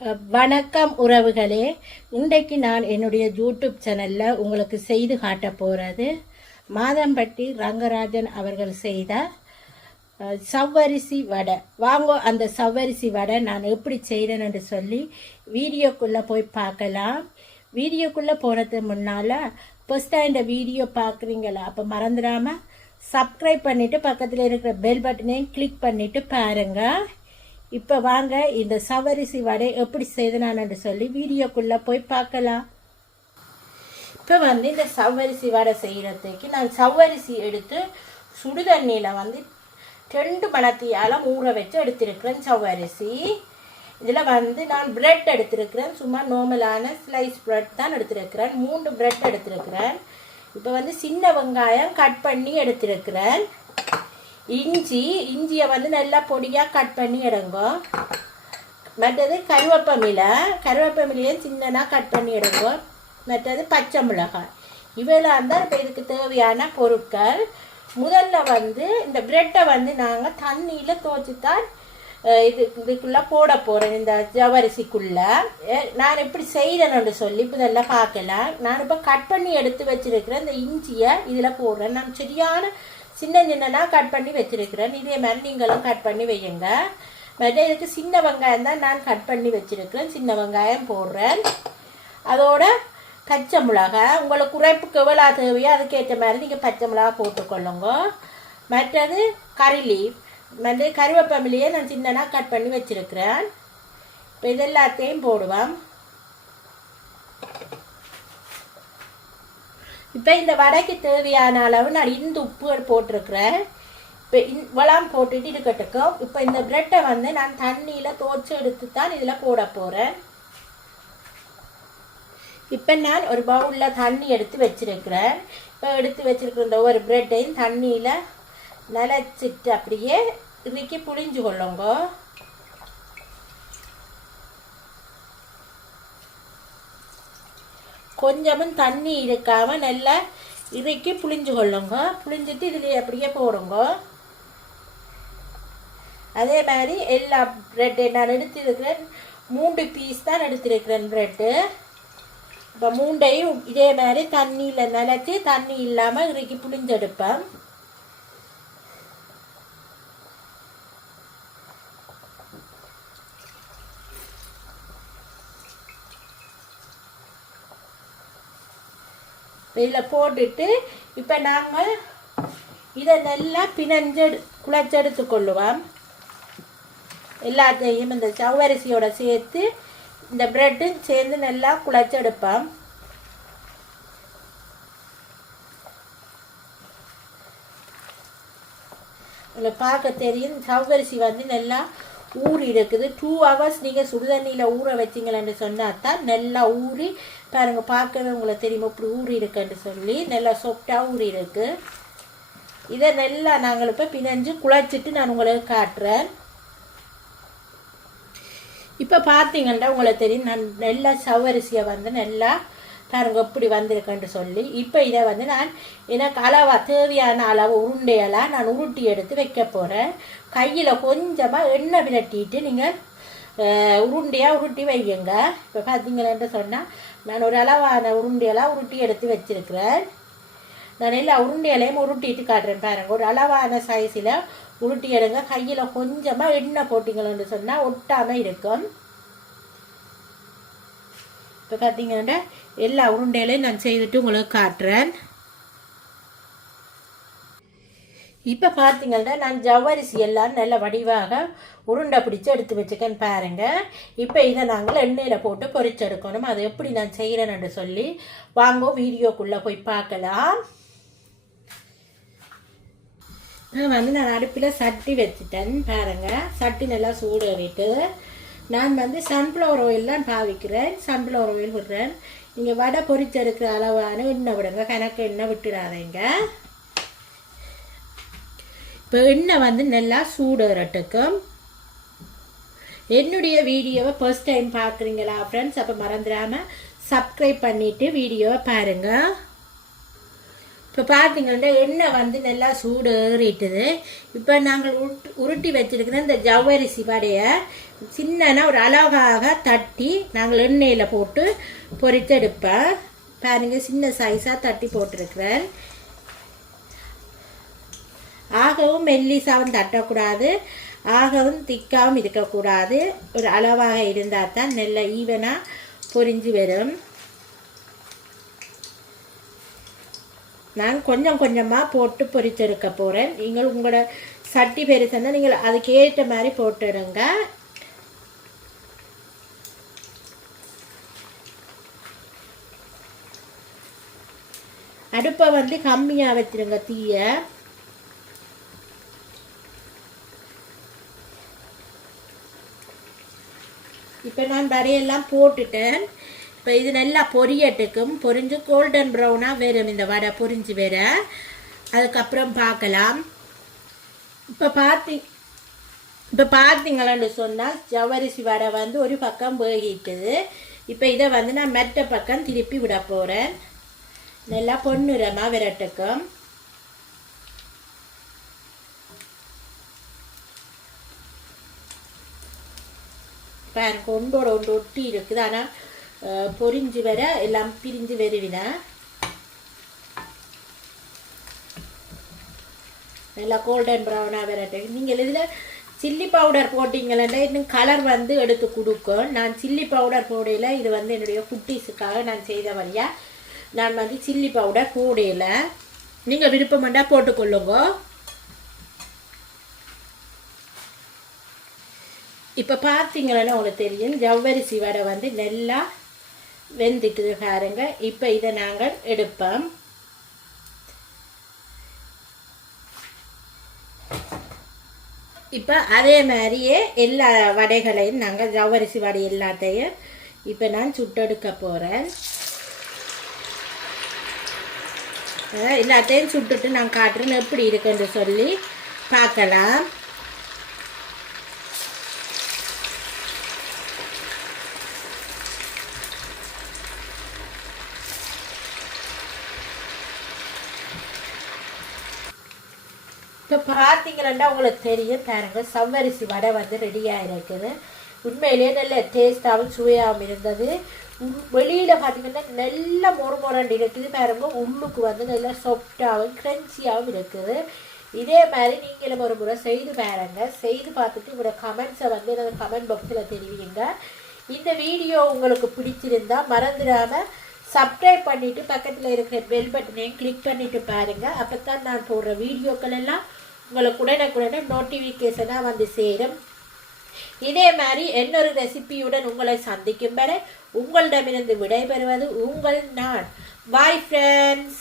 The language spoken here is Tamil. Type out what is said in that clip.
வணக்கம் உறவுகளே. இன்றைக்கு நான் என்னுடைய யூடியூப் சேனலில் உங்களுக்கு செய்து காட்ட போகிறது மாதம்பட்டி ரங்கராஜன் அவர்கள் செய்த சவ்வரிசி வடை. வாங்கோ அந்த சவ்வரிசி வடை நான் எப்படி செய்கிறேன்னு சொல்லி வீடியோக்குள்ளே போய் பார்க்கலாம். வீடியோக்குள்ளே போகிறது முன்னால் ஃபஸ்ட்டாக இந்த வீடியோ பார்க்குறீங்களா அப்போ மறந்துடாமல் சப்ஸ்கிரைப் பண்ணிவிட்டு பக்கத்தில் இருக்கிற பெல் பட்டனையும் கிளிக் பண்ணிவிட்டு பாருங்கள் இப்போ வாங்க இந்த சவரிசி வடை எப்படி செய்தனான்னு சொல்லி வீடியோக்குள்ளே போய் பார்க்கலாம். இப்போ வந்து இந்த சவ்வரிசி வடை செய்கிறதுக்கு நான் சவ்வரிசி எடுத்து சுடுதண்ணியில் வந்து ரெண்டு மணத்தியால் ஊற வச்சு எடுத்திருக்கிறேன் சவ்வரிசி இதில் வந்து நான் பிரெட் எடுத்திருக்கிறேன். சும்மா நார்மலான ஸ்லைஸ் பிரெட் தான் எடுத்திருக்கிறேன். மூணு பிரெட் எடுத்திருக்கிறேன். இப்போ வந்து சின்ன வெங்காயம் கட் பண்ணி எடுத்திருக்கிறேன். இஞ்சி இஞ்சியை வந்து நல்லா பொடியாக கட் பண்ணி எடுங்க. மற்றது கருவேப்பமிலை கருவேப்பமிலையும் சின்னதாக கட் பண்ணி எடுங்க. மற்றது பச்சை மிளகாய். இவையெல்லாம் தான் இப்போ இதுக்கு தேவையான பொருட்கள். முதல்ல வந்து இந்த பிரெட்டை வந்து நாங்கள் தண்ணியில் துவச்சி தான் இது இதுக்குள்ளே போட போகிறேன் இந்த ஜவரிசிக்குள்ளே நான் எப்படி செய்கிறேன்னு சொல்லி இப்போ இதெல்லாம் பார்க்கலாம் நான் இப்போ கட் பண்ணி எடுத்து வச்சிருக்கிறேன் இந்த இஞ்சியை இதில் போடுறேன். நான் சரியான சின்ன சின்னதாக கட் பண்ணி வச்சுருக்கிறேன். இதே மாதிரி நீங்களும் கட் பண்ணி வையுங்க. மற்ற இதுக்கு சின்ன வெங்காயம் தான் நான் கட் பண்ணி வச்சுருக்கிறேன். சின்ன வெங்காயம் போடுறேன். அதோட பச்சை மிளகாய் உங்களுக்கு குறைப்புக்கு எவ்வளோ தேவையோ அதுக்கேற்ற மாதிரி நீங்கள் பச்சை மிளகா போட்டுக்கொள்ளுங்க. மற்றது கறி லீஃப் மற்ற கருவேப்பமிலையே நான் சின்னதாக கட் பண்ணி வச்சிருக்கிறேன். இப்போ இது எல்லாத்தையும் போடுவேன் இப்போ இந்த வடைக்கு தேவையான அளவு நான் இந்த உப்பு போட்டிருக்கிறேன். இப்போ இவ்வளவு போட்டுட்டு இருக்கட்டுக்கும் இப்போ இந்த பிரெட்டை வந்து நான் தண்ணியில் துவச்சி எடுத்து தான் இதில் போட போகிறேன் இப்போ நான் ஒரு பவுலில் தண்ணி எடுத்து வச்சுருக்கிறேன். இப்போ எடுத்து வச்சுருக்கிற இந்த ஒரு பிரெட்டையும் தண்ணியில் நிலச்சிட்டு அப்படியே இன்றைக்கி புளிஞ்சு கொள்ளுங்க. கொஞ்சமும் தண்ணி இருக்காமல் நல்லா இறுக்கி புளிஞ்சு கொள்ளுங்க. புளிஞ்சிட்டு இதில் அப்படியே போடுங்க. அதே மாதிரி எல்லா ப்ரெட்டு நான் எடுத்திருக்கிறேன். மூன்று பீஸ் தான் எடுத்திருக்கிறேன் ப்ரெட்டு இப்போ மூண்டையும் இதே மாதிரி தண்ணியில் நிலச்சி தண்ணி இல்லாமல் இறுக்கி புளிஞ்செடுப்பேன் இதில் போட்டுட்டு இப்போ நாங்கள் இதை நல்லா பிணைஞ்செடு குழச்செடுத்து கொள்ளுவோம் எல்லாத்தையும் இந்த சவ்வரிசியோட சேர்த்து இந்த ப்ரெட்டும் சேர்ந்து நல்லா குழச்செடுப்போம் உங்களுக்கு பார்க்க தெரியும் சவ்வரிசி வந்து நல்லா ஊறி இருக்குது. டூ ஹவர்ஸ் நீங்கள் சுடுதண்ணியில் ஊற வச்சிங்களேன்னு சொன்னால் தான் நல்லா ஊறி பாருங்க பார்க்கவே உங்களை தெரியுமா இப்படி ஊறி இருக்குன்னு சொல்லி நல்லா சொப்டாக ஊறி இருக்கு. இதை நல்லா நாங்கள் இப்போ பிணைஞ்சு குழச்சிட்டு நான் உங்களுக்கு காட்டுறேன். இப்போ பார்த்தீங்கன்னா உங்களுக்கு தெரியும் நான் நல்லா சவரிசியை வந்து நல்லா பாருங்க எப்படி வந்திருக்குன்னு சொல்லி இப்போ இதை வந்து நான் எனக்கு அளவாக தேவையான அளவு உருண்டையெல்லாம் நான் உருட்டி எடுத்து வைக்க போகிறேன் கையில் கொஞ்சமாக எண்ணெய் விரட்டிட்டு நீங்கள் உருண்டையாக உருட்டி வைங்க இப்போ பார்த்தீங்களேன்ட்டு சொன்னால் நான் ஒரு அளவான உருண்டையெல்லாம் உருட்டி எடுத்து வச்சிருக்கிறேன். நான் எல்லா உருண்டையிலையும் உருட்டிட்டு காட்டுறேன் பாருங்க. ஒரு அளவான சைஸில் உருட்டி எடுங்க. கையில் கொஞ்சமாக எண்ணெய் போட்டிங்களேன்னு சொன்னால் ஒட்டாமல் இருக்கும். இப்போ பார்த்தீங்கன்னா எல்லா உருண்டையிலையும் நான் செய்துட்டு உங்களுக்கு காட்டுறேன். இப்போ பார்த்தீங்கன்னா நான் ஜவ்வரிசி எல்லாம் நல்ல வடிவாக உருண்டை பிடிச்சி எடுத்து வச்சுக்கேன்னு பாருங்க. இப்போ இதை நாங்கள் எண்ணெயில் போட்டு பொறிச்செடுக்கணும் அது எப்படி நான் செய்கிறேன்னு சொல்லி வாங்க வீடியோக்குள்ளே போய் பார்க்கலாம். நான் வந்து நான் அடுப்பில் சட்டி வச்சுட்டேன் பாருங்க. சட்டி நல்லா சூடேறிட்டு நான் வந்து சன்ஃப்ளவர் ஆயில் தான் பாவிக்கிறேன். சன்ஃப்ளவர் ஆயில் விடுறேன். நீங்கள் வடை பொரிச்செடுக்கிற அளவான எண்ணெய் விடுங்க. கணக்கு எண்ணெய் விட்டுடாதீங்க இப்போ எண்ணெய் வந்து நல்லா சூடுறட்டுக்கும் என்னுடைய வீடியோவை ஃபர்ஸ்ட் டைம் பார்க்குறீங்களா ஃப்ரெண்ட்ஸ் அப்போ மறந்துடாமல் சப்ஸ்கிரைப் பண்ணிவிட்டு வீடியோவை பாருங்கள் இப்போ பார்த்தீங்கன்னா எண்ணெய் வந்து நல்லா சூடு ஏறிட்டுது இப்போ நாங்கள் உருட்டி வச்சிருக்கிற இந்த ஜவ்வரிசி வடையை சின்னனா ஒரு அளவாக தட்டி நாங்கள் எண்ணெயில் போட்டு பொரித்தெடுப்பேன் பாருங்கள் சின்ன சைஸாக தட்டி போட்டிருக்கிறேன். ஆகவும் மெல்லிசாவும் தட்டக்கூடாது. ஆகவும் திக்காவும் இருக்கக்கூடாது. ஒரு அளவாக இருந்தால் தான் நல்ல ஈவனாக பொரிஞ்சு வரும். நான் கொஞ்சம் கொஞ்சமாக போட்டு பொரிச்செடுக்க போகிறேன் நீங்கள் உங்களோட சட்டி பெருசுன்னா நீங்கள் அதுக்கேற்ற மாதிரி போட்டுடுங்க. அடுப்பை வந்து கம்மியாக வச்சிருங்க தீயை. இப்போ நான் வரையெல்லாம் போட்டுட்டேன். இப்போ இது நல்லா பொரியட்டுக்கும். பொரிஞ்சு கோல்டன் ப்ரௌனாக வரும் இந்த வடை பொரிஞ்சு வர அதுக்கப்புறம் பார்க்கலாம். இப்போ பார்த்தி இப்போ பார்த்தீங்களான்னு சொன்னால் ஜவரிசி வடை வந்து ஒரு பக்கம் வேகிட்டுது இப்போ இதை வந்து நான் மெட்ட பக்கம் திருப்பி விட போகிறேன் நல்லா பொன்னுரமாக விரட்டுக்கும் பாருங்க ஒன்றோட ஒன்று ஒட்டி இருக்குது. ஆனால் பொரிஞ்சு வர எல்லாம் பிரிஞ்சு வருவினா. நல்லா கோல்டன் ப்ரௌனாக விரட்டு நீங்கள் இதில் சில்லி பவுடர் போட்டிங்களா இன்னும் கலர் வந்து எடுத்து கொடுக்கும். நான் சில்லி பவுடர் போடையில் இது வந்து என்னுடைய குட்டீஸுக்காக நான் செய்த வழியா நான் வந்து சில்லி பவுடர் கூடையில் நீங்கள் விருப்பம் போட்டுக்கொள்ளுங்க. இப்போ பார்த்தீங்கன்னா உங்களுக்கு தெரியும். ஜவ்வரிசி வடை வந்து நல்லா வெந்துக்குது பாருங்க. இப்போ இதை நாங்கள் எடுப்போம். இப்போ அதே மாதிரியே எல்லா வடைகளையும் நாங்கள் ஜவ்வரிசி வடை எல்லாத்தையும் இப்போ நான் சுட்டெடுக்க போகிறேன் எல்லாத்தையும் சுட்டுட்டு நான் காட்டுறேன் எப்படி இருக்குன்னு சொல்லி பார்க்கலாம். இப்போ பார்த்தீங்கன்னா உங்களுக்கு தெரியும் பாருங்க சவ்வரிசி வடை வந்து ரெடியாக இருக்குது. உண்மையிலேயே நல்ல டேஸ்டாகவும் சுவையாகவும் இருந்தது. வெளியில் பார்த்தீங்கன்னா நல்ல மொறு மொரண்டு இருக்குது பாருங்க உள்ளுக்கு வந்து நல்ல சாஃப்டாகவும் க்ரன்ச்சியாகவும் இருக்குது இதே மாதிரி நீங்களும் ஒரு முறை செய்து பாருங்க செய்து பார்த்துட்டு உங்களோட கமெண்ட்ஸை வந்து எனது கமெண்ட் பாக்ஸில் தெரிவிங்க இந்த வீடியோ உங்களுக்கு பிடிச்சிருந்தா மறந்துடாமல் சப்ஸ்கிரைப் பண்ணிவிட்டு பக்கத்தில் இருக்கிற பெல் பட்டனையும் கிளிக் பண்ணிவிட்டு பாருங்கள் அப்போ தான் நான் போடுற வீடியோக்கள் எல்லாம் உங்களுக்கு உடனுக்குடனே நோட்டிஃபிகேஷனாக வந்து சேரும் இதே மாதிரி இன்னொரு ரெசிபியுடன் உங்களை சந்திக்கும் வரை உங்களிடமிருந்து விடைபெறுவது உங்கள் நான். Bye friends